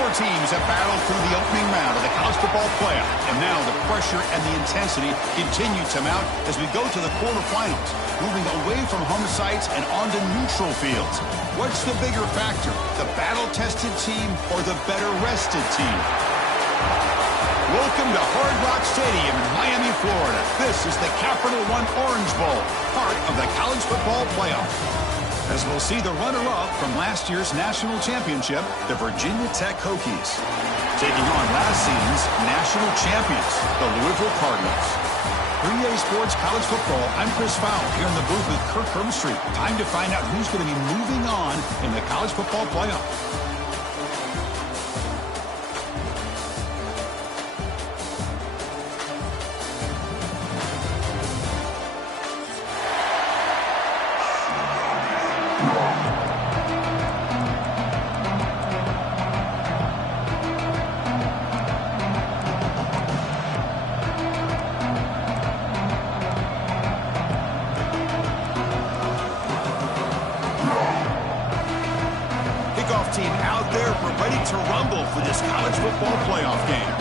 Four teams have battled through the opening round of the college football playoff, and now the pressure and the intensity continue to mount as we go to the quarterfinals, moving away from home sites and onto neutral fields. What's the bigger factor, the battle-tested team or the better-rested team? Welcome to Hard Rock Stadium in Miami, Florida. This is the Capital One Orange Bowl, part of the college football playoff. As we'll see the runner-up from last year's national championship, the Virginia Tech Hokies, taking on last season's national champions, the Louisville Cardinals. 3A Sports College Football, I'm Chris Fowler here in the booth with Kirk Herbstreit. Time to find out who's going to be moving on in the college football playoff. Team out there, we're ready to rumble for this college football playoff game.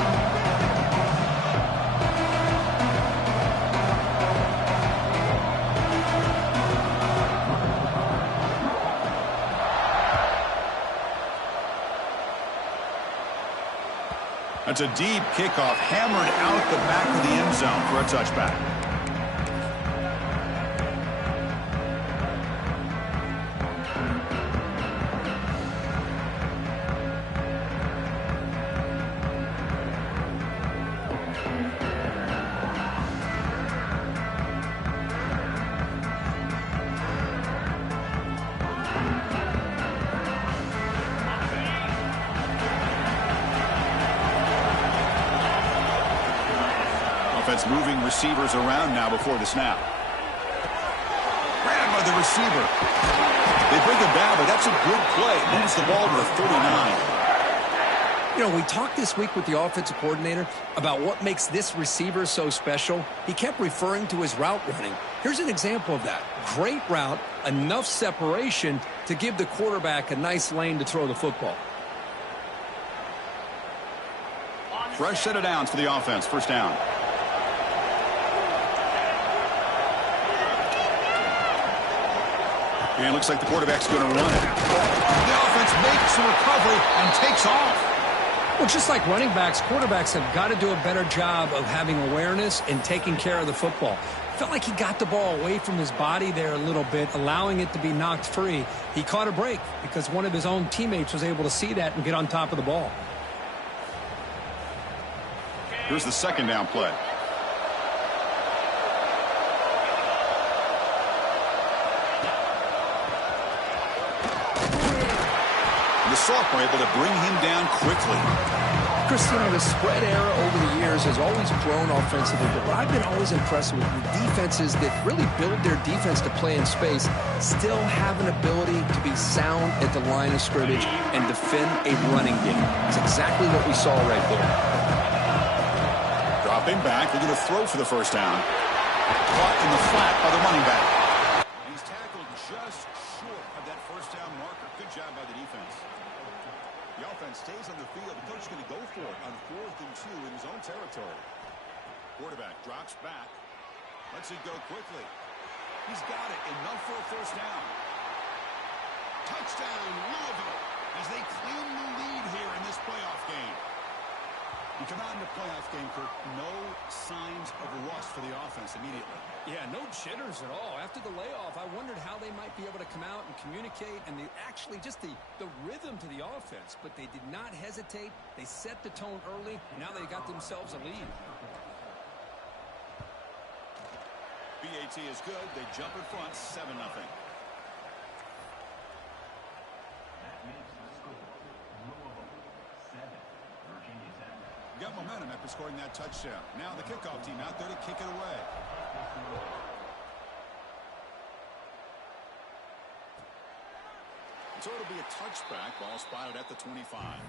That's a deep kickoff, hammered out the back of the end zone for a touchback. Moving receivers around now before the snap. Grabbed by the receiver. They bring him down, but that's a good play. Moves the ball to the 39. You know, we talked this week with the offensive coordinator about what makes this receiver so special. He kept referring to his route running. Here's an example of that. Great route, enough separation to give the quarterback a nice lane to throw the football. Fresh set of downs for the offense. First down. And it looks like the quarterback's going to run it. The offense makes a recovery and takes off. Well, just like running backs, quarterbacks have got to do a better job of having awareness and taking care of the football. Felt like he got the ball away from his body there a little bit, allowing it to be knocked free. He caught a break because one of his own teammates was able to see that and get on top of the ball. Here's the second down play. The sophomore able to bring him down quickly. Christina, the spread era over the years has always grown offensively, but what I've been always impressed with the defenses that really build their defense to play in space still have an ability to be sound at the line of scrimmage and defend a running game. It's exactly what we saw right there. Dropping back, they're going to throw for the first down. Caught in the flat by the running back. He's tackled just short of that first down marker. Good job by the defense. The offense stays on the field. The coach is going to go for it on 4th and 2 in his own territory. Quarterback drops back. Lets it go quickly. He's got it. Enough for a first down. Touchdown, Louisville, as they claim the lead here in this playoff game. You come out in the playoff game, Kirk, no signs of rust for the offense immediately. Yeah, no jitters at all. After the layoff, I wondered how they might be able to come out and communicate, and actually just the rhythm to the offense. But they did not hesitate. They set the tone early. Now they got themselves a lead. BAT is good. They jump in front, 7-0. Got momentum after scoring that touchdown. Now the kickoff team out there to kick it away. So it'll be a touchback. Ball spotted at the 25.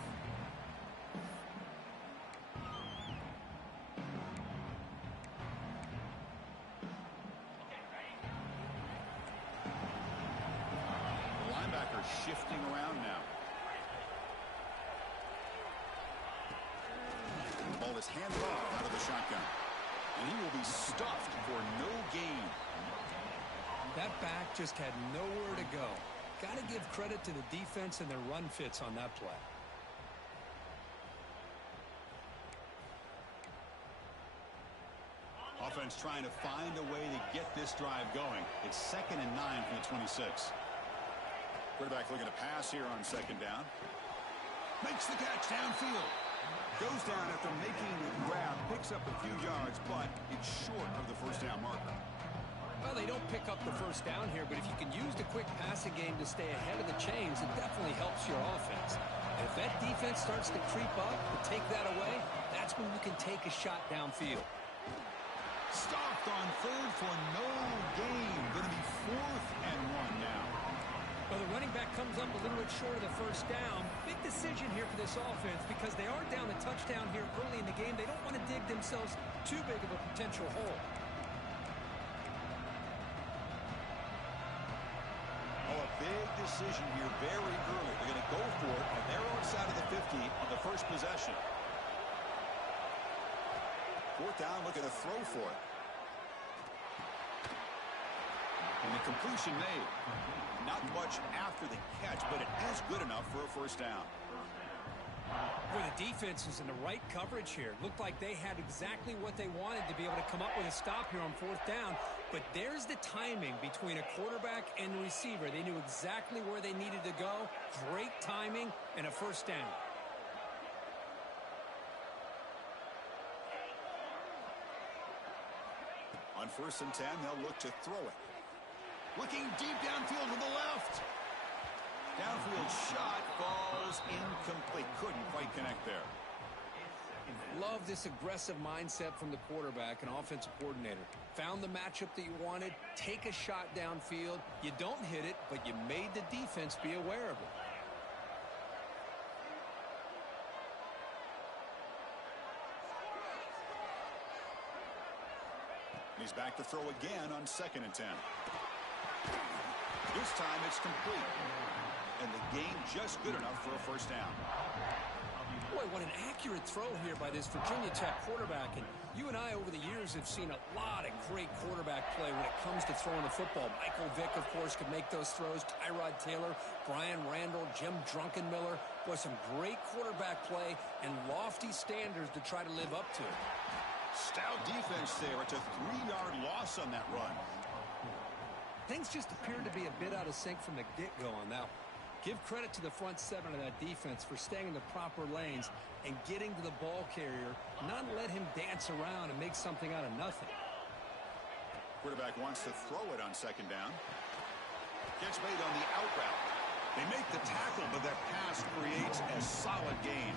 The linebacker shifting around now. ball is handed off out of the shotgun. And he will be stuffed for no gain. That back just had nowhere to go. Got to give credit to the defense and their run fits on that play. Offense trying to find a way to get this drive going. It's 2nd and 9 from the 26. Quarterback looking to pass here on 2nd down. Makes the catch downfield. Goes down after making the grab. Picks up a few yards, but it's short of the first down marker. Well, they don't pick up the first down here, but if you can use the quick passing game to stay ahead of the chains, it definitely helps your offense. And if that defense starts to creep up and take that away, that's when you can take a shot downfield. Stopped on 3rd for no gain. Going to be 4th and 1 now. Well, the running back comes up a little bit short of the first down. Big decision here for this offense because they are down a touchdown here early in the game. They don't want to dig themselves too big of a potential hole. Oh, a big decision here very early. They're going to go for it on their own side of the 50 on the first possession. 4th down, looking to throw for it. And the completion made. Not much after the catch, but it is good enough for a first down. Boy, the defense is in the right coverage here. Looked like they had exactly what they wanted to be able to come up with a stop here on 4th down. But there's the timing between a quarterback and the receiver. They knew exactly where they needed to go. Great timing and a first down. On 1st and 10, they'll look to throw it. Looking deep downfield to the left. Downfield shot falls incomplete. Couldn't quite connect there. Love this aggressive mindset from the quarterback and offensive coordinator. Found the matchup that you wanted. Take a shot downfield. You don't hit it, but you made the defense be aware of it. He's back to throw again on 2nd and 10. This time it's complete. And the gain just good enough for a first down. Boy, what an accurate throw here by this Virginia Tech quarterback. And you and I over the years have seen a lot of great quarterback play when it comes to throwing the football. Michael Vick, of course, could make those throws. Tyrod Taylor, Brian Randall, Jim Druckenmiller. Boy, some great quarterback play and lofty standards to try to live up to. Stout defense there. It's a 3-yard loss on that run. Things just appeared to be a bit out of sync from the get-go on that one. Give credit to the front 7 of that defense for staying in the proper lanes and getting to the ball carrier, not let him dance around and make something out of nothing. Quarterback wants to throw it on 2nd down. Gets made on the out route. They make the tackle, but that pass creates a solid gain.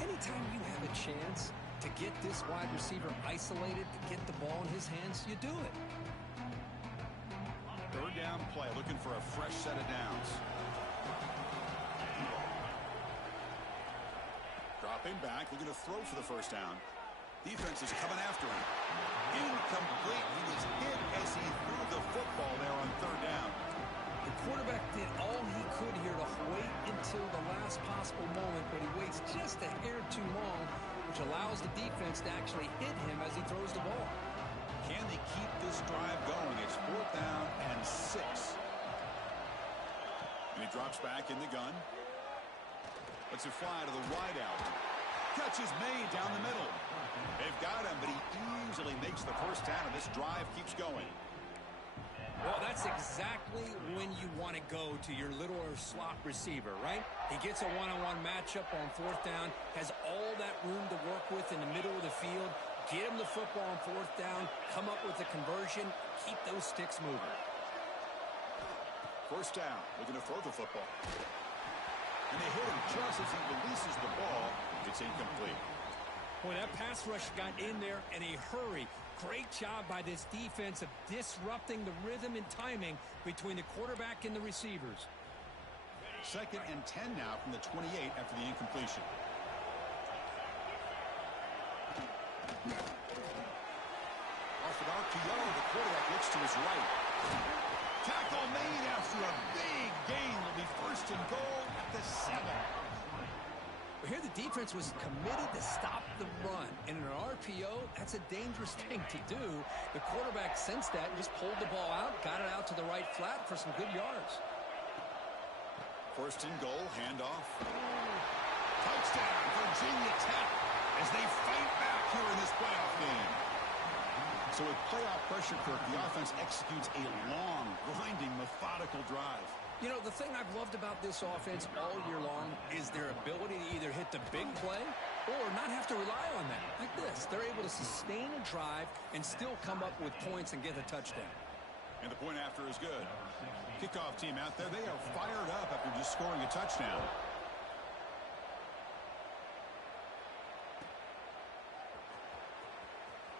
Anytime you have a chance to get this wide receiver isolated, to get the ball in his hands, you do it. 3rd down play, looking for a fresh set of downs. Dropping back, looking to throw for the first down. Defense is coming after him. Incomplete. He was hit as he threw the football there on 3rd down. The quarterback did all he could here to wait until the last possible moment, but he waits just a hair too long, which allows the defense to actually hit him as he throws the ball. Can they keep this drive going? It's 4th down and 6. And he drops back in the gun. Lets it fly to the wideout. Catch is made down the middle. They've got him, but he easily makes the first down, and this drive keeps going. Well, that's exactly when you want to go to your little slot receiver, right? He gets a one-on-one matchup on 4th down, has all that room to work with in the middle of the field. Get him the football on 4th down, come up with a conversion, keep those sticks moving. First down, looking to throw the football. And they hit him just as he releases the ball. It's incomplete. Boy, that pass rush got in there in a hurry. Great job by this defense of disrupting the rhythm and timing between the quarterback and the receivers. 2nd and 10 now from the 28 after the incompletion. Off an RPO, the quarterback looks to his right. Tackle made after a big gain. Will be 1st and goal at the 7. But here the defense was committed to stop the run. And in an RPO, that's a dangerous thing to do. The quarterback sensed that and just pulled the ball out, got it out to the right flat for some good yards. First and goal, handoff. Touchdown, Virginia Tech, as they fight back here in this playoff game. So with playoff pressure, Kirk, the offense executes a long, grinding, methodical drive. You know, the thing I've loved about this offense all year long is their ability to either hit the big play or not have to rely on that. Like this, they're able to sustain a drive and still come up with points and get a touchdown. And the point after is good. Kickoff team out there, they are fired up after just scoring a touchdown.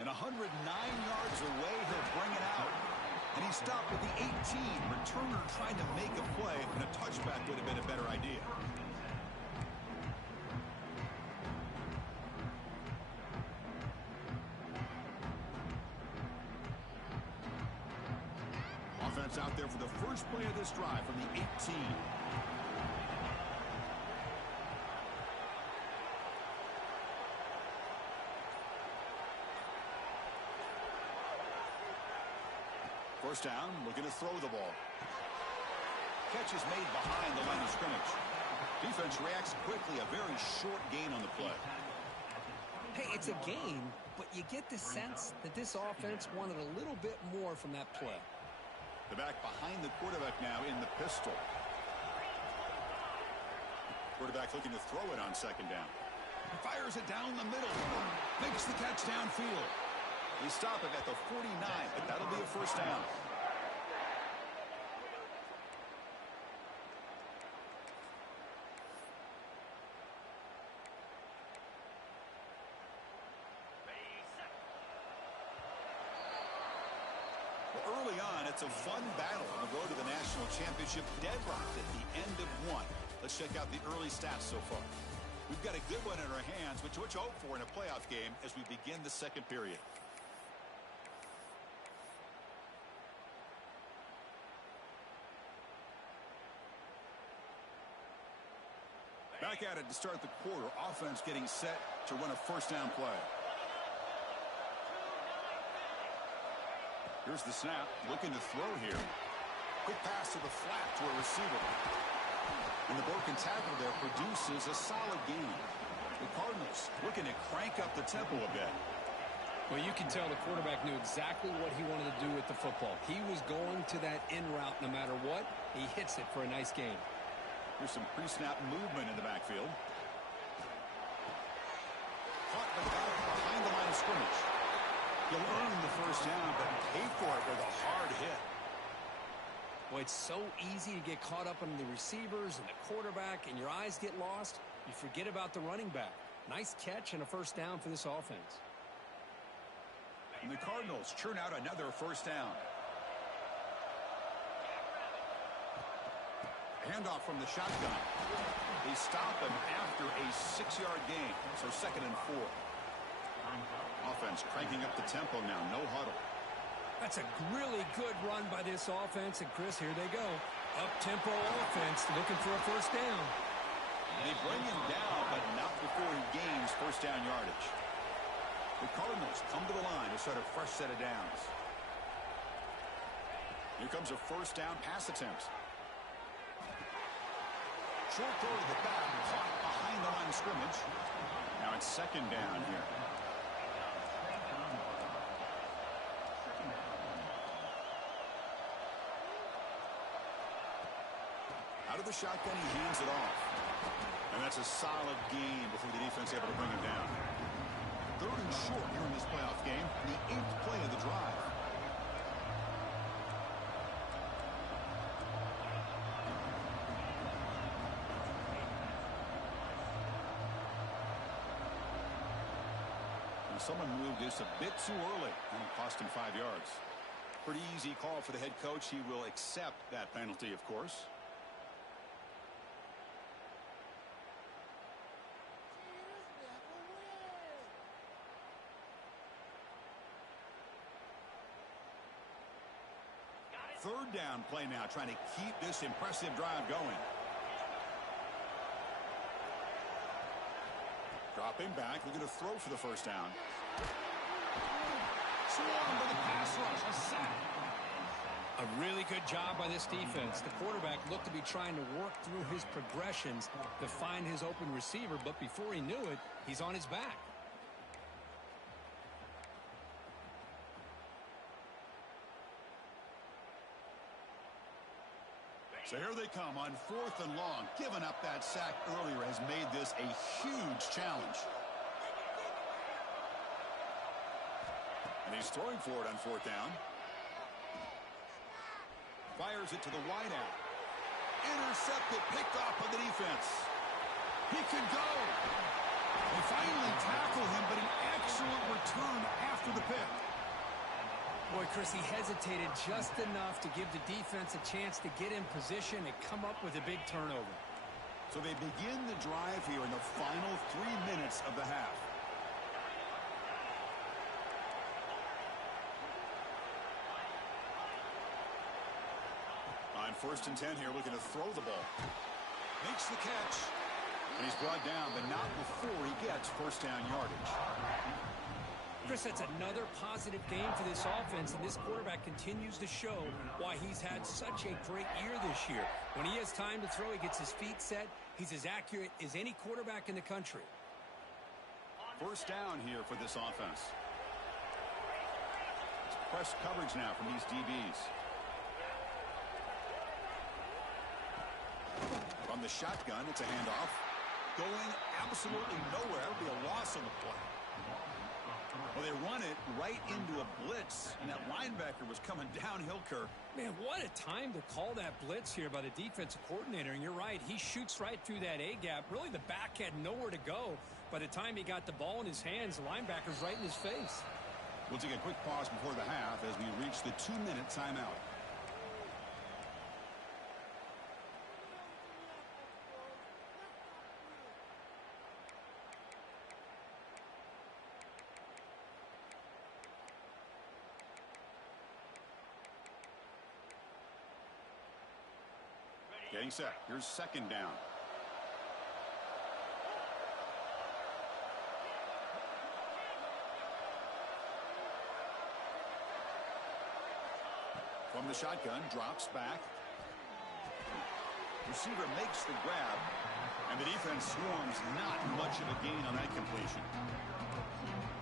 And 109 yards away, he'll bring it out. And he stopped at the 18. Returner trying to make a play, and a touchback would have been a better idea. Offense out there for the first play of this drive from the 18. First down, looking to throw the ball. Catch is made behind the line of scrimmage. Defense reacts quickly, a very short gain on the play. Hey, it's a game, but you get the sense that this offense wanted a little bit more from that play. The back behind the quarterback now in the pistol. Quarterback looking to throw it on second down. He fires it down the middle. Makes the catch downfield. They stop it at the 49, but that'll be a first down. Well, early on, it's a fun battle on the road to the national championship, deadlocked at the end of one. Let's check out the early stats so far. We've got a good one in our hands, which you hope for in a playoff game as we begin the second period. Back at it to start the quarter. Offense getting set to run a first down play. Here's the snap. Looking to throw here. Quick pass to the flat to a receiver. And the broken tackle there produces a solid gain. The Cardinals looking to crank up the tempo a bit. Well, you can tell the quarterback knew exactly what he wanted to do with the football. He was going to that in route no matter what. He hits it for a nice gain. Here's some pre-snap movement in the backfield. Caught behind the line of scrimmage. He'll earn the first down, but pay for it with a hard hit. Well, it's so easy to get caught up on the receivers and the quarterback, and your eyes get lost. You forget about the running back. Nice catch and a first down for this offense. And the Cardinals churn out another first down. Handoff from the shotgun. They stop him after a 6-yard gain. So 2nd and 4. Offense cranking up the tempo now. No huddle. That's a really good run by this offense. And, Chris, here they go. Up-tempo offense looking for a first down. They bring him down, but not before he gains first down yardage. The Cardinals come to the line to start a fresh set of downs. Here comes a first down pass attempt. Short throw to the back, caught behind the line of scrimmage. Now it's second down here. Out of the shotgun, he hands it off. And that's a solid gain before the defense able to bring him down. 3rd and short here in this playoff game, the 8th play of the drive. And someone moved this a bit too early, and it cost him 5 yards. Pretty easy call for the head coach. He will accept that penalty, of course. Third down play now, trying to keep this impressive drive going. Dropping back, looking to throw for the first down. Swarmed by the pass rush, a sack. A really good job by this defense. The quarterback looked to be trying to work through his progressions to find his open receiver, but before he knew it, he's on his back. So here they come on 4th and long. Giving up that sack earlier has made this a huge challenge. And he's throwing for it on 4th down. Fires it to the wideout. Intercepted, picked off by the defense. He can go. They finally tackle him, but an excellent return after the pick. Boy, Chris, he hesitated just enough to give the defense a chance to get in position and come up with a big turnover. So they begin the drive here in the final 3 minutes of the half. On 1st and 10 here, looking to throw the ball. Makes the catch. And he's brought down, but not before he gets first down yardage. Chris, that's another positive game for this offense, and this quarterback continues to show why he's had such a great year this year. When he has time to throw, he gets his feet set. He's as accurate as any quarterback in the country. First down here for this offense. It's press coverage now from these DBs. From the shotgun, it's a handoff. Going absolutely nowhere. It'll be a loss on the play. Well, they run it right into a blitz, and that linebacker was coming downhill, Kirk. Man, what a time to call that blitz here by the defensive coordinator. And you're right, he shoots right through that A-gap. Really, the back had nowhere to go. By the time he got the ball in his hands, the linebacker's right in his face. We'll take a quick pause before the half as we reach the 2-minute timeout. Getting set. Here's 2nd down. From the shotgun, drops back. Receiver makes the grab, and the defense swarms. Not much of a gain on that completion.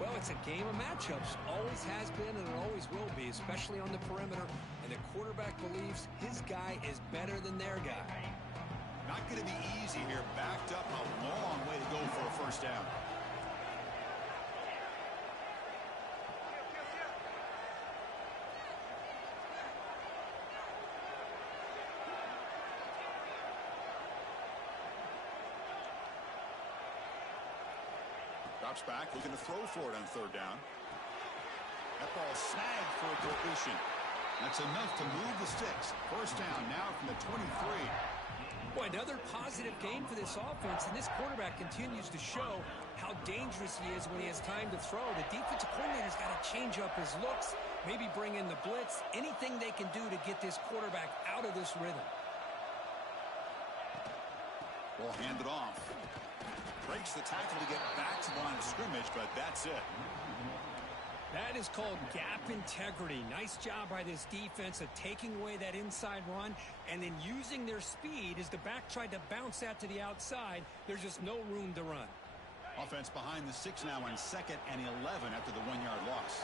Well, it's a game of matchups. Always has been and it always will be, especially on the perimeter. And the quarterback believes his guy is better than their guy. Not going to be easy here. Backed up, a long way to go for a first down. Drops back, looking to throw for it on 3rd down. That ball snagged for a completion. That's enough to move the sticks. First down now from the 23. Boy, another positive game for this offense, and this quarterback continues to show how dangerous he is when he has time to throw. The defensive coordinator's got to change up his looks, maybe bring in the blitz, anything they can do to get this quarterback out of this rhythm. Ball handed off. Breaks the tackle to get back to the line of scrimmage, but that's it. That is called gap integrity. Nice job by this defense of taking away that inside run and then using their speed as the back tried to bounce that to the outside. There's just no room to run. Offense behind the 6 now on 2nd and 11 after the 1-yard loss.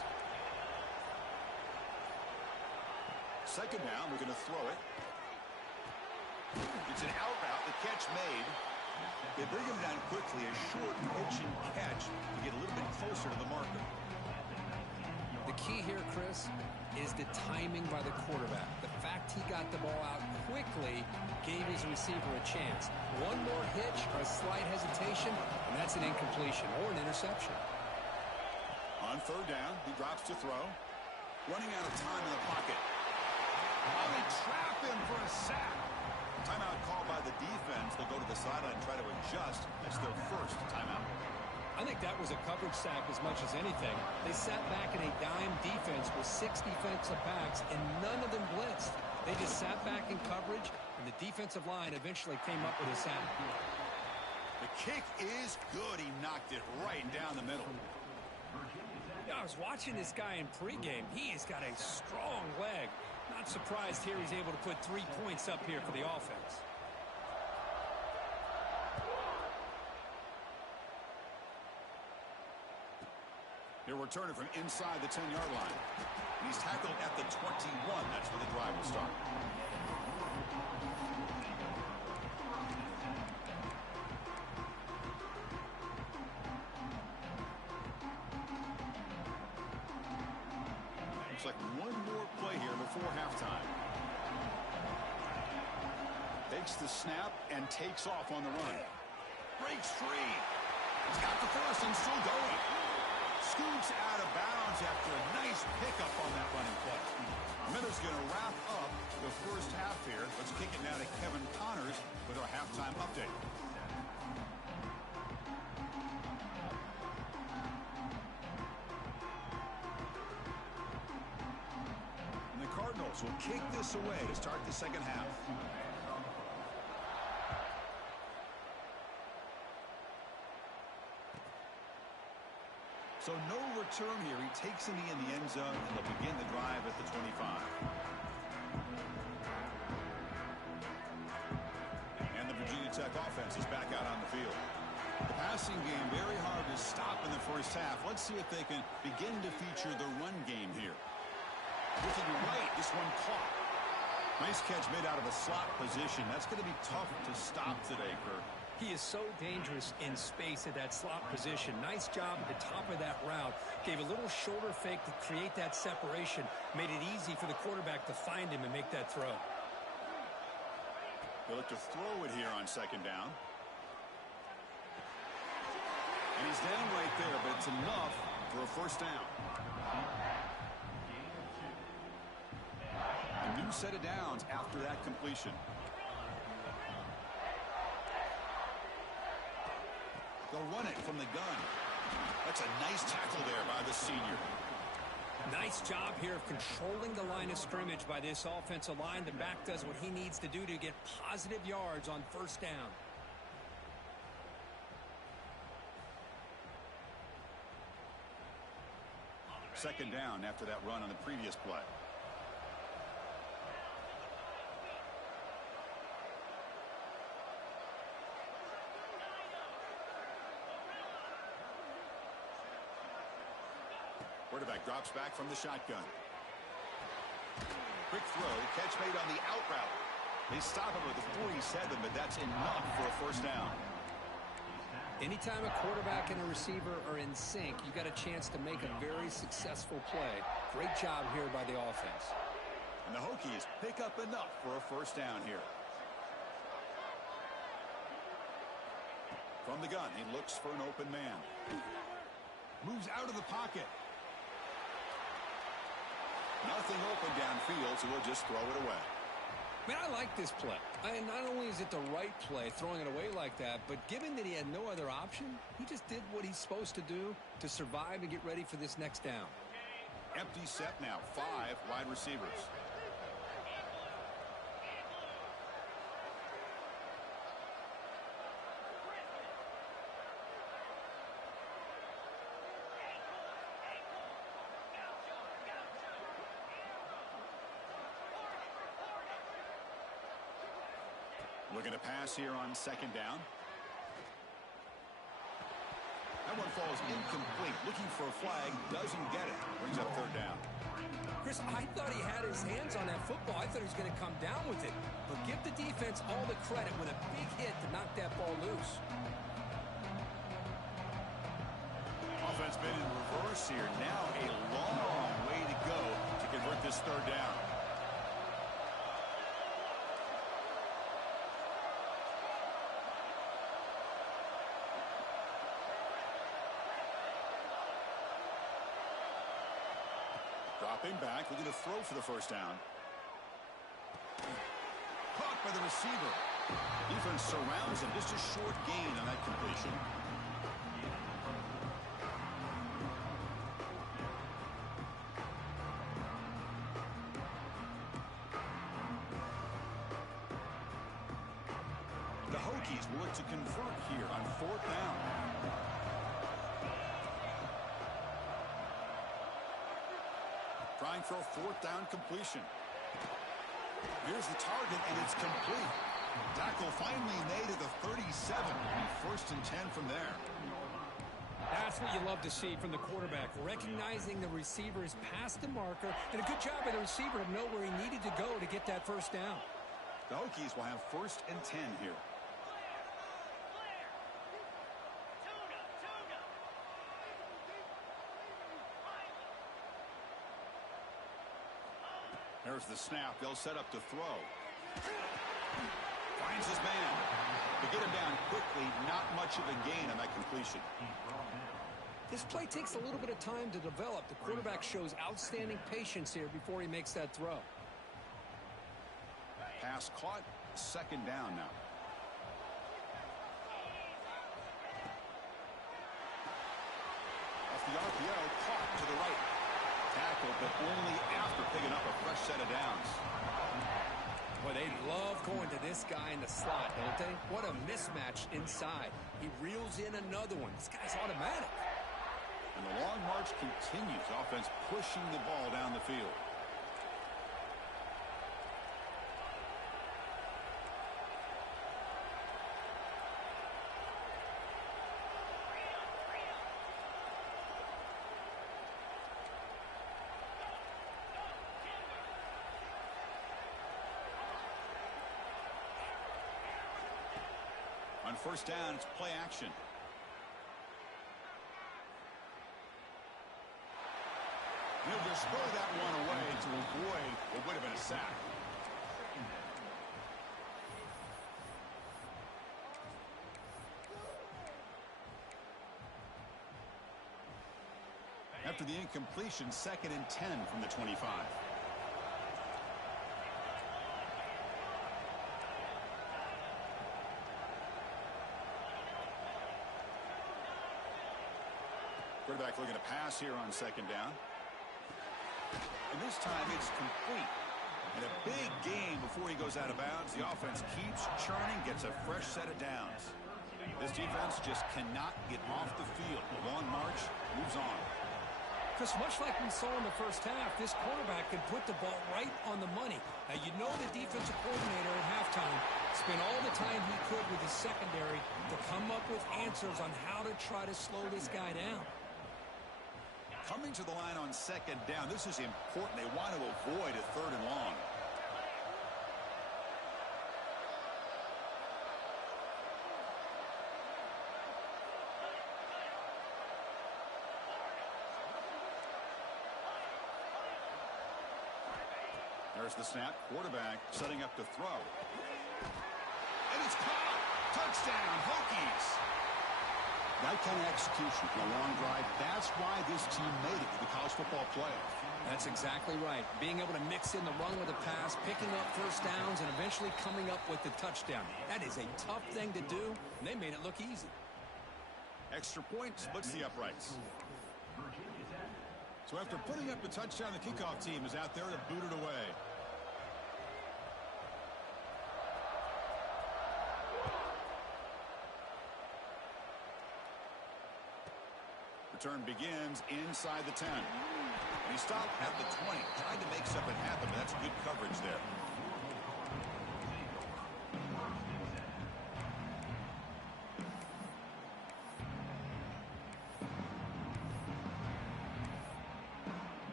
2nd down, we're going to throw it. It's an out route, the catch made. They bring him down quickly, a short pitch and catch to get a little bit closer to the marker. The key here, Chris, is the timing by the quarterback. The fact he got the ball out quickly gave his receiver a chance. One more hitch or a slight hesitation, and that's an incompletion or an interception. On 3rd down, he drops to throw. Running out of time in the pocket. Oh, they trap him for a sack. Timeout called by the defense. They'll go to the sideline and try to adjust. That's their first timeout. I think that was a coverage sack as much as anything. They sat back in a dime defense with 6 defensive backs, and none of them blitzed. They just sat back in coverage, and the defensive line eventually came up with a sack. They The kick is good. He knocked it right down the middle. Yeah, I was watching this guy in pregame. He has got a strong leg. Not surprised here he's able to put 3 points up here for the offense. He'll return it from inside the 10-yard line. And he's tackled at the 21. That's where the drive will start. Looks like one more play here before halftime. Takes the snap and takes off on the run. Breaks free. He's got the first and still going. Scoops out of bounds after a nice pickup on that running play. Miller's going to wrap up the first half here. Let's kick it now to Kevin Connors with our halftime update. And the Cardinals will kick this away to start the second half. So no return here. He takes the knee in the end zone, and they'll begin the drive at the 25. And the Virginia Tech offense is back out on the field. The passing game very hard to stop in the first half. Let's see if they can begin to feature the run game here. Looking right, this one caught. Nice catch made out of a slot position. That's going to be tough to stop today, Kirk. He is so dangerous in space at that slot position. Nice job at the top of that route. Gave a little shoulder fake to create that separation. Made it easy for the quarterback to find him and make that throw. He'll look to throw it here on second down. And he's down right there, but it's enough for a first down. A new set of downs after that completion. They'll run it from the gun. That's a nice tackle there by the senior. Nice job here of controlling the line of scrimmage by this offensive line. The back does what he needs to do to get positive yards on first down. Second down after that run on the previous play. Quarterback drops back from the shotgun. Quick throw, catch made on the out route. They stop him with the 47, but that's enough for a first down. Anytime a quarterback and a receiver are in sync, you got a chance to make a very successful play. Great job here by the offense. And the Hokies pick up enough for a first down here. From the gun, he looks for an open man. Moves out of the pocket. Nothing open downfield, so we'll just throw it away. Man, I like this play. Not only is it the right play, throwing it away like that, but given that he had no other option, he just did what he's supposed to do to survive and get ready for this next down. Empty set now, 5 wide receivers. Looking to pass here on second down. That one falls incomplete. Looking for a flag. Doesn't get it. Brings up third down. Chris, I thought he had his hands on that football. I thought he was going to come down with it. But give the defense all the credit with a big hit to knock that ball loose. Offense been in reverse here. Now a long way to go to convert this third down. Dropping back, looking to throw for the first down. Caught by the receiver. Defense surrounds him. Just a short gain on that completion. The Hokies will look to convert here on 4th down. Trying for a 4th down completion. Here's the target, and it's complete. Tackle finally made at the 37. And 1st and 10 from there. That's what you love to see from the quarterback, recognizing the receiver is past the marker, and a good job by the receiver to know where he needed to go to get that 1st down. The Hokies will have 1st and 10 here. There's the snap. They'll set up to throw. Finds his man. To get him down quickly, not much of a gain on that completion. This play takes a little bit of time to develop. The quarterback shows outstanding patience here before he makes that throw. Pass caught. 2nd down now. Off the RPO, caught to the right. Tackle, but only after picking up a fresh set of downs. Boy, they love going to this guy in the slot, don't they? What a mismatch inside. He reels in another one. This guy's automatic. And the long march continues. Offense pushing the ball down the field. On 1st down, it's play action. He'll just throw that one away to avoid what would have been a sack. After the incompletion, 2nd and 10 from the 25. Quarterback looking to pass here on 2nd down. And this time it's complete. And a big gain before he goes out of bounds. The offense keeps churning, gets a fresh set of downs. This defense just cannot get off the field. The long march moves on. Because much like we saw in the 1st half, this quarterback can put the ball right on the money. Now, you know the defensive coordinator at halftime spent all the time he could with his secondary to come up with answers on how to try to slow this guy down. Coming to the line on 2nd down, this is important. They want to avoid a 3rd and long. There's the snap. Quarterback setting up to throw. And it's caught. Touchdown, Hokies. That kind of execution from a long drive, that's why this team made it to the college football playoff. That's exactly right. Being able to mix in the run with the pass, picking up 1st downs, and eventually coming up with the touchdown. That is a tough thing to do, and they made it look easy. Extra point splits the uprights. So after putting up the touchdown, the kickoff team is out there to boot it away. Return begins inside the 10. And he stopped at the 20, trying to make something happen, but that's good coverage there.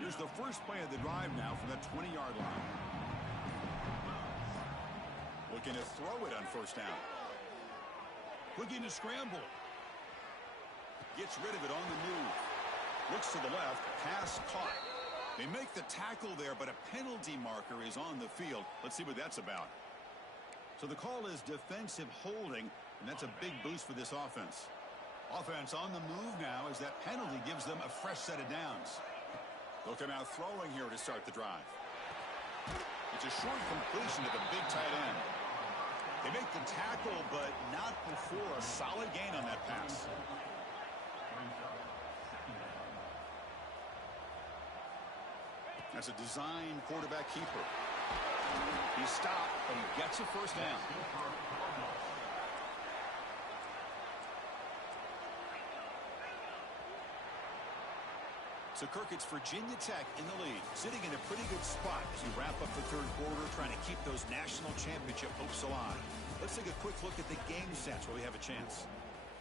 Here's the first play of the drive now from the 20-yard line. Looking to throw it on 1st down. Looking to scramble. Gets rid of it on the move. Looks to the left. Pass caught. They make the tackle there, but a penalty marker is on the field. Let's see what that's about. So the call is defensive holding, and that's a big boost for this offense. Offense on the move now as that penalty gives them a fresh set of downs. They'll come out throwing here to start the drive. It's a short completion to the big tight end. They make the tackle, but not before a solid gain on that pass. That's a design quarterback keeper. He's stopped, but he gets a first down. So, Kirk, it's Virginia Tech in the lead, sitting in a pretty good spot as we wrap up the third quarter, trying to keep those national championship hopes alive. Let's take a quick look at the game sets while we have a chance.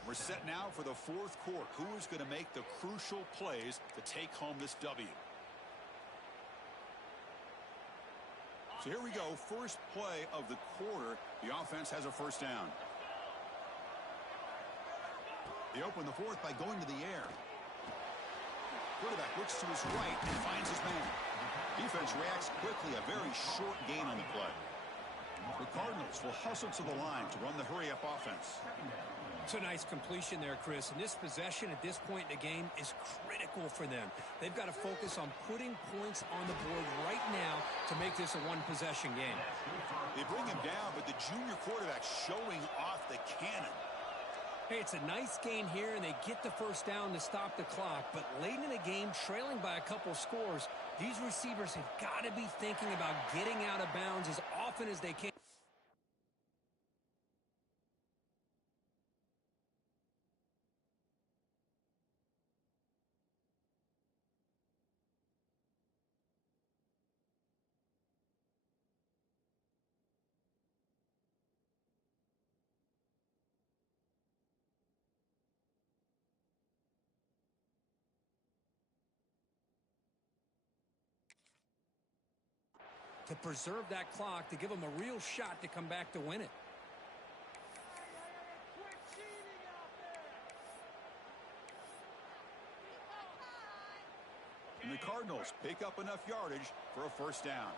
We're set now for the fourth quarter. Who is going to make the crucial plays to take home this W? So here we go. First play of the quarter. The offense has a first down. They open the fourth by going to the air. Quarterback looks to his right and finds his man. Defense reacts quickly. A very short gain on the play. The Cardinals will hustle to the line to run the hurry-up offense. It's a nice completion there, Chris. And this possession at this point in the game is critical for them. They've got to focus on putting points on the board right now to make this a one-possession game. They bring him down, but the junior quarterback showing off the cannon. Hey, it's a nice gain here, and they get the first down to stop the clock. But late in the game, trailing by a couple scores, these receivers have got to be thinking about getting out of bounds as often as they can. To preserve that clock, to give them a real shot to come back to win it. And the Cardinals pick up enough yardage for a first down.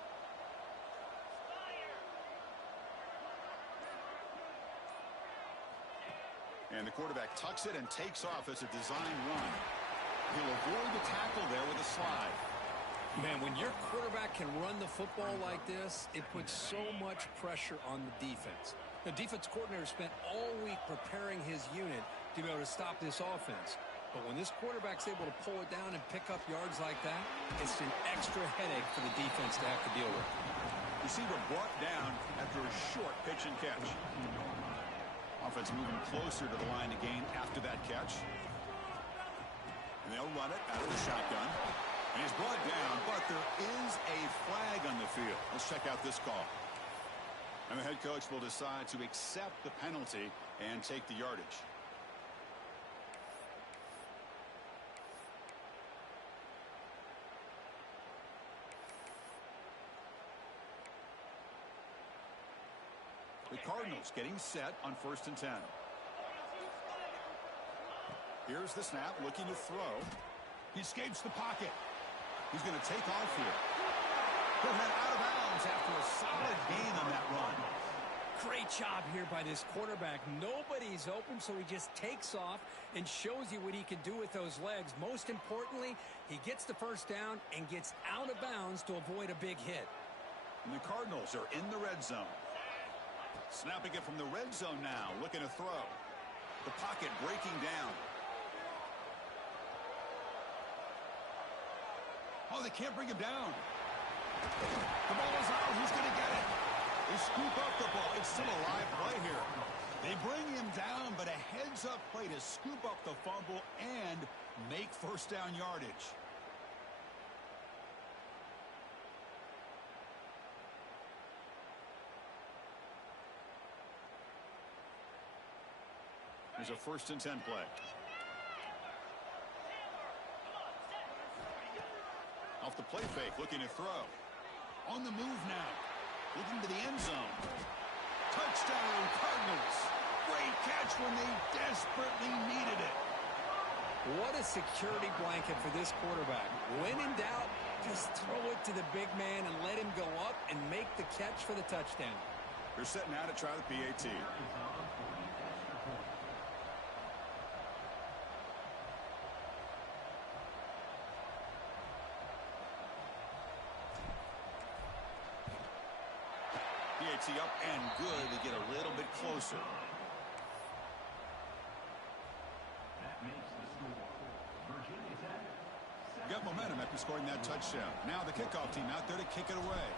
And the quarterback tucks it and takes off as a design run. He'll avoid the tackle there with a slide. Man, when your quarterback can run the football like this, it puts so much pressure on the defense. The defense coordinator spent all week preparing his unit to be able to stop this offense. But when this quarterback's able to pull it down and pick up yards like that, it's an extra headache for the defense to have to deal with. Receiver brought down after a short pitch and catch. Offense moving closer to the line to gain after that catch. And they'll run it out of the shotgun. And he's brought down, but there is a flag on the field. Let's check out this call. And the head coach will decide to accept the penalty and take the yardage. The Cardinals getting set on 1st and 10. Here's the snap, looking to throw. He escapes the pocket. He's going to take off here. He'll head out of bounds after a solid gain on that run. Great job here by this quarterback. Nobody's open, so he just takes off and shows you what he can do with those legs. Most importantly, he gets the first down and gets out of bounds to avoid a big hit. And the Cardinals are in the red zone. Snapping it from the red zone now, looking to throw. The pocket breaking down. Oh, they can't bring him down. The ball is out. Who's going to get it? They scoop up the ball. It's still a live play here. They bring him down, but a heads-up play to scoop up the fumble and make first down yardage. There's a 1st and 10 play. Off the play fake, looking to throw. On the move now. Looking to the end zone. Touchdown, Cardinals. Great catch when they desperately needed it. What a security blanket for this quarterback. When in doubt, just throw it to the big man and let him go up and make the catch for the touchdown. They're setting out to try the PAT. PAT up and good. They get a little bit closer. Got momentum after scoring that touchdown. Now the kickoff team out there to kick it away.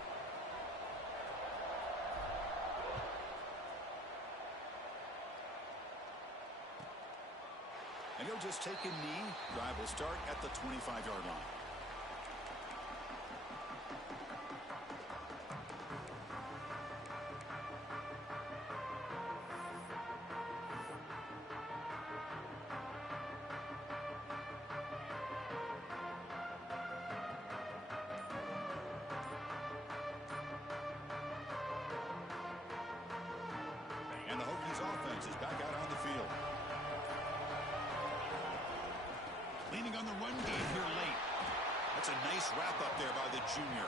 And he'll just take a knee. Drive will start at the 25-yard line. And the Hokies offense is back out on the field. Leaning on the run game here late. That's a nice wrap-up there by the junior.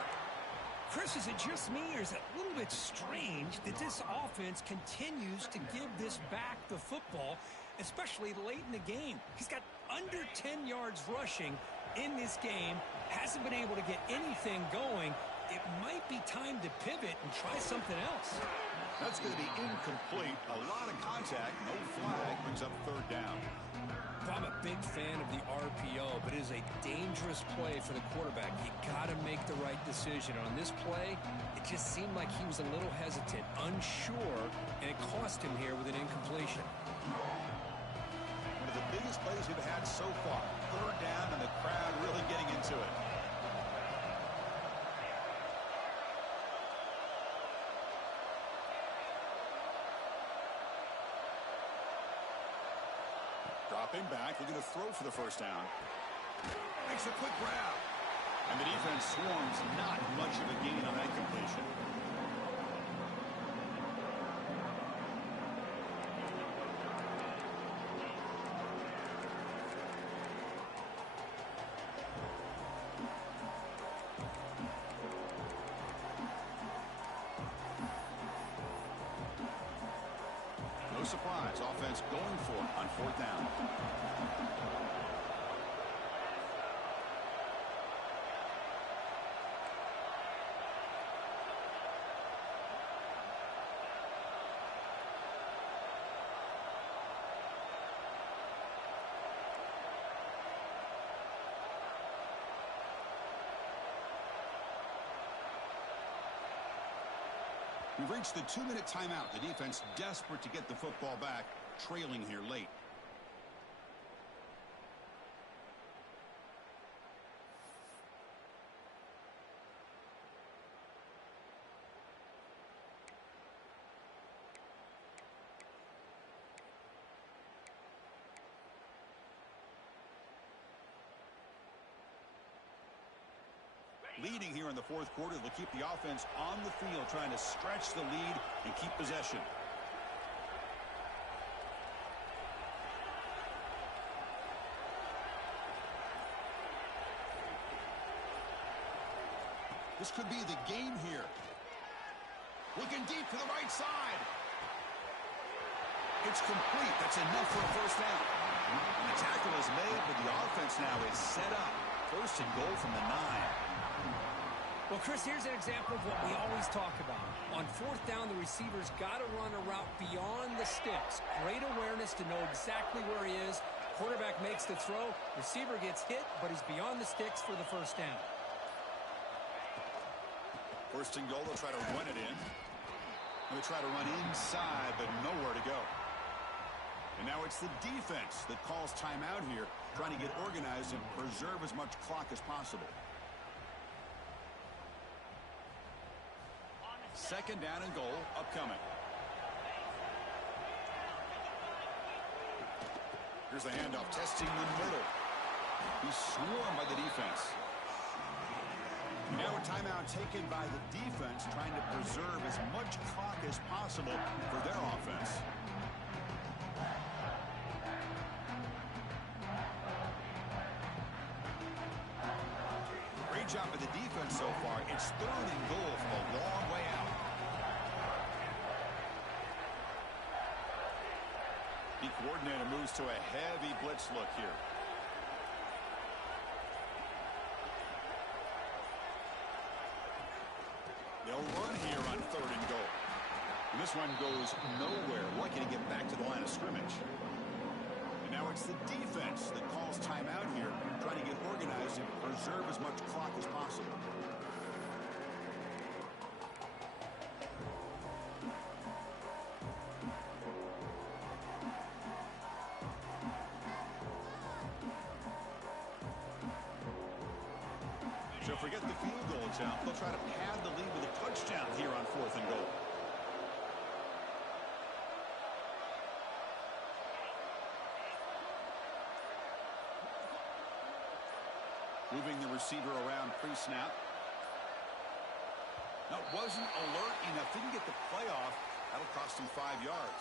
Chris, is it just me, or is it a little bit strange that this offense continues to give this back the football, especially late in the game? He's got under 10 yards rushing in this game, hasn't been able to get anything going. It might be time to pivot and try something else. That's going to be incomplete. A lot of contact, no flag, brings up third down. I'm a big fan of the RPO, but it is a dangerous play for the quarterback. You got to make the right decision. On this play, it just seemed like he was a little hesitant, unsure, and it cost him here with an incompletion. One of the biggest plays we've had so far. Third down, and the crowd really getting into it. Dropping back, looking to throw for the first down. Makes a quick grab. And the defense swarms, not much of a gain on that completion. No surprise, offense going for it on fourth down. We've reached the 2-minute timeout. The defense desperate to get the football back, trailing here late. Leading here in the fourth quarter, they'll keep the offense on the field, trying to stretch the lead and keep possession. This could be the game here. Looking deep to the right side. It's complete. That's enough for a first down. The tackle is made, but the offense now is set up. First and goal from the 9. Well, Chris, here's an example of what we always talk about. On fourth down, the receiver's got to run a route beyond the sticks. Great awareness to know exactly where he is. Quarterback makes the throw. Receiver gets hit, but he's beyond the sticks for the first down. First and goal, they'll try to run it in. They'll try to run inside, but nowhere to go. And now it's the defense that calls timeout here, trying to get organized and preserve as much clock as possible. Second down and goal upcoming. Here's the handoff, testing the middle. He's swarmed by the defense. Now a timeout taken by the defense, trying to preserve as much clock as possible for their offense. Great job by the defense so far. It's third and goal from a long way out. The coordinator moves to a heavy blitz look here. They'll run here on third and goal. And this one goes nowhere. Lucky to get back to the line of scrimmage. And now it's the defense that calls timeout here, trying to get organized and preserve So forget the field goal attempt. They'll try to pad the lead with a touchdown here on 4th and goal. Moving the receiver around pre-snap. No, wasn't alert enough. Didn't get the play off. That'll cost him 5 yards.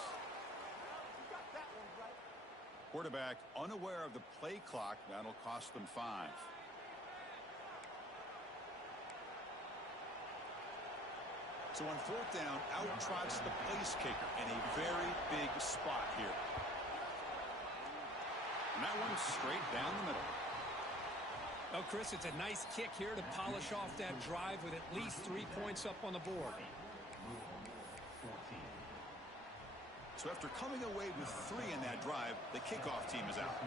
Quarterback unaware of the play clock. That'll cost them 5. So on 4th down, out trots the place kicker in a very big spot here. And that one's straight down the middle. Oh, Chris, it's a nice kick here to polish off that drive with at least 3 points up on the board. So after coming away with 3 in that drive, the kickoff team is out.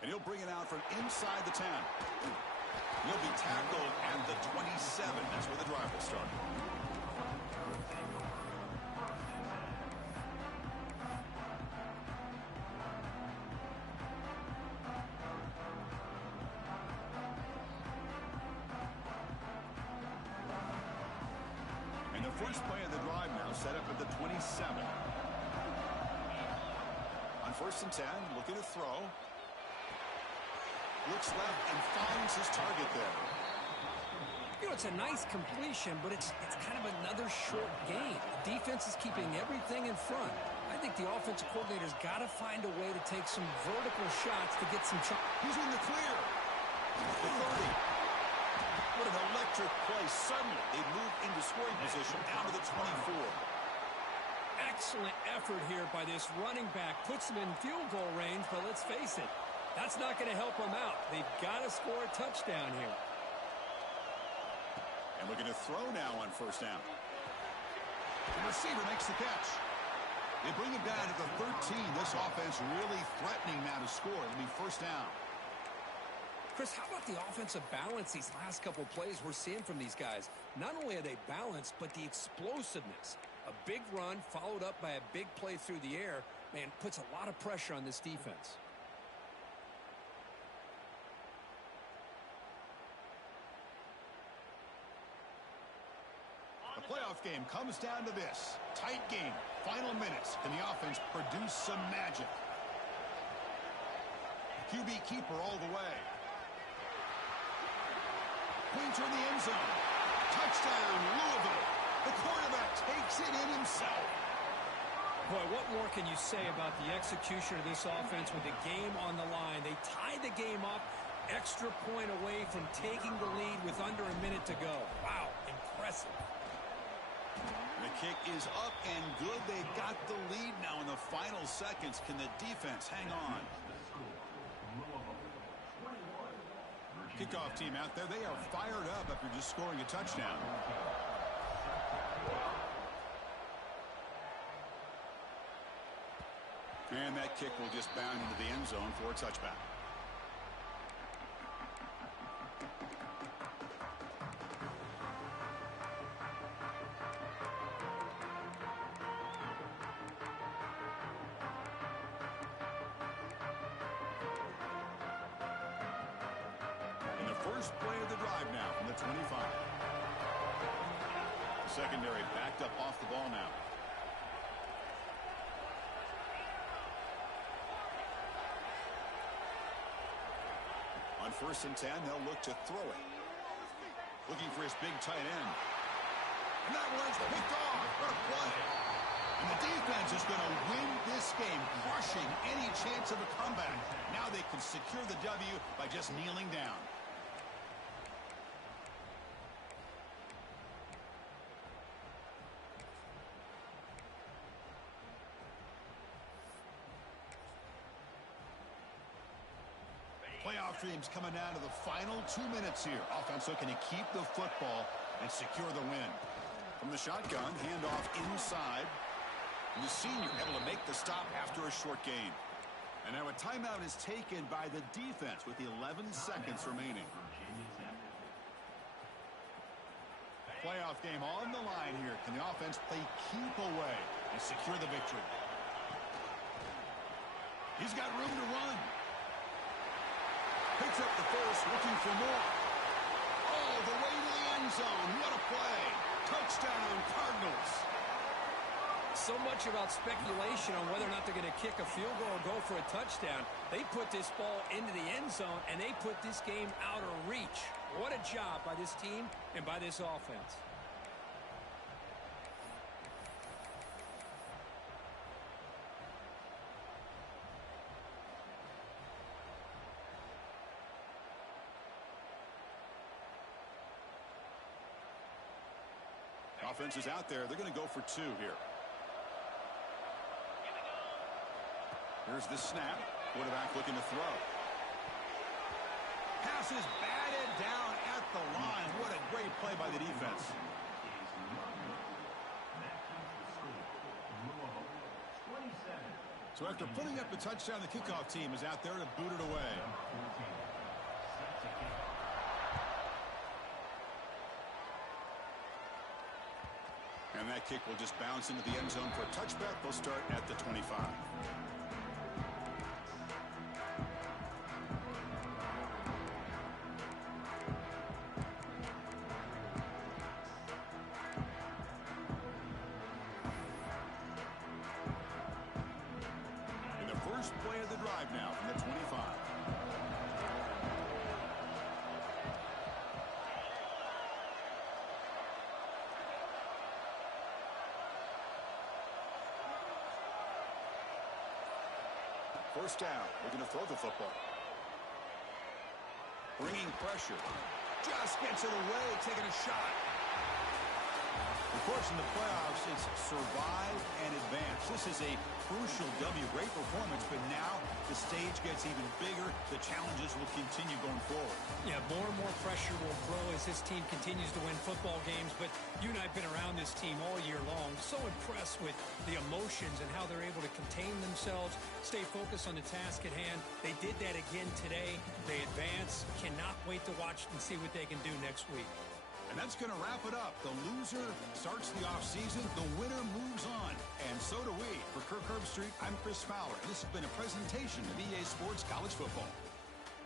And he'll bring it out from inside the 10. He'll be tackled at the 27. That's where the drive will start. And the first play of the drive now set up at the 27. On 1st and 10, looking to throw. Looks left and finds his target there. You know, it's a nice completion, but it's kind of another short game. The defense is keeping everything in front. I think the offensive coordinator's got to find a way to take some vertical shots to get some shots. He's in the clear. The 30. What an electric play. Suddenly, they move into scoring position down to the 24. Excellent effort here by this running back. Puts them in field goal range, but let's face it, that's not going to help them out. They've got to score a touchdown here. And looking to throw now on 1st down. The receiver makes the catch. They bring him down at the 13. This offense really threatening now to score. It'll be 1st down. Chris, how about the offensive balance these last couple plays we're seeing from these guys? Not only are they balanced, but the explosiveness. A big run followed up by a big play through the air, man, puts a lot of pressure on this defense. The playoff game comes down to this. Tight game. Final minutes. Can the offense produce some magic? QB keeper all the way. Pointer in the end zone. Touchdown, Louisville. The quarterback takes it in himself. Boy, what more can you say about the execution of this offense with the game on the line? They tied the game up, extra point away from taking the lead with under a minute to go. Wow, impressive. The kick is up and good. They got the lead now in the final seconds. Can the defense hang on? Kickoff team out there. They are fired up after just scoring a touchdown. And that kick will just bound into the end zone for a touchback. And the first play of the drive now from the 25. The secondary backed up off the ball now. On 1st and 10, they'll look to throw it. Looking for his big tight end. And that one's picked off. What a play. And the defense is going to win this game, crushing any chance of a comeback. Now they can secure the W by just kneeling down. Playoff dreams coming down to the final 2 minutes here. Offense looking to keep the football and secure the win. From the shotgun, handoff inside. And the senior able to make the stop after a short gain. And now a timeout is taken by the defense with 11 seconds remaining. Playoff game on the line here. Can the offense play keep away and secure the victory? He's got room to run. Picks up the first, looking for more. All the way to the end zone. What a play. Touchdown, Cardinals. So much about speculation on whether or not they're going to kick a field goal or go for a touchdown. They put this ball into the end zone, and they put this game out of reach. What a job by this team and by this offense. Offense is out there. They're going to go for 2 here. Here's the snap. Quarterback looking to throw. Pass is batted down at the line. What a great play by the defense. So after putting up a touchdown, the kickoff team is out there to boot it away. And that kick will just bounce into the end zone for a touchback. They'll start at the 25. First play of the drive now from the 25. First down. We're going to throw the football. Bringing pressure. Just gets it away, taking a shot. Of course, in the playoffs, it's survive and advance. This is a crucial W. Great performance, but now the stage gets even bigger. The challenges will continue going forward. Yeah, more and more pressure will grow as this team continues to win football games. But you and I have been around this team all year long. So impressed with the emotions and how they're able to contain themselves, stay focused on the task at hand. They did that again today. They advance. Cannot wait to watch and see what they can do next week. And that's going to wrap it up. The loser starts the offseason. The winner moves on. And so do we. For Kirk Herbstreit, I'm Chris Fowler. And this has been a presentation of EA Sports College Football.